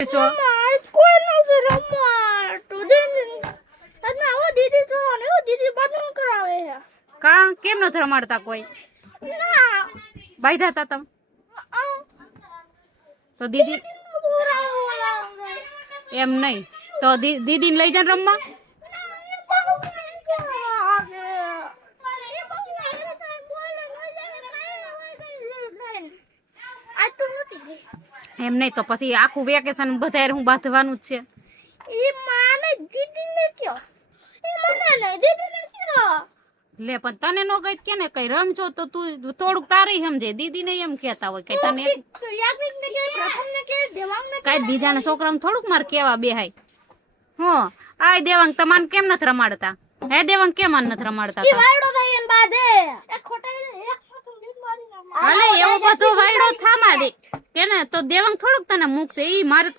કોઈ નથી રમવા તો દીદી તો દીદી બધું કરાવે છે કા કેમ નથી રમાડતા કોઈ ના બાંધ્યા હતા તમે તો દીદી એમ નહીં તો દીદીને લઈ જાય રમવા એમ નહીં તો પછી આખું વેકેશન બધા હું બાંધવાનું જ છે લે પણ તને નો ગઈ કે ને કઈ રમજો તો તું થોડુંક તારે સમજે દીદી ને એમ કેતા હોય કઈ તને કઈ બીજાના છોકરાને થોડુંક મારે કેવા બેહાય હો આ દેવાંગ તમારે કેમ નથી રમાડતા હે દેવાંગ કેમ નથી રમાડતા હાલે એવો બધો વાયડો થામા દે કે ને તો દેવાંગ થોડુંક તને મૂકશે ઈ મારે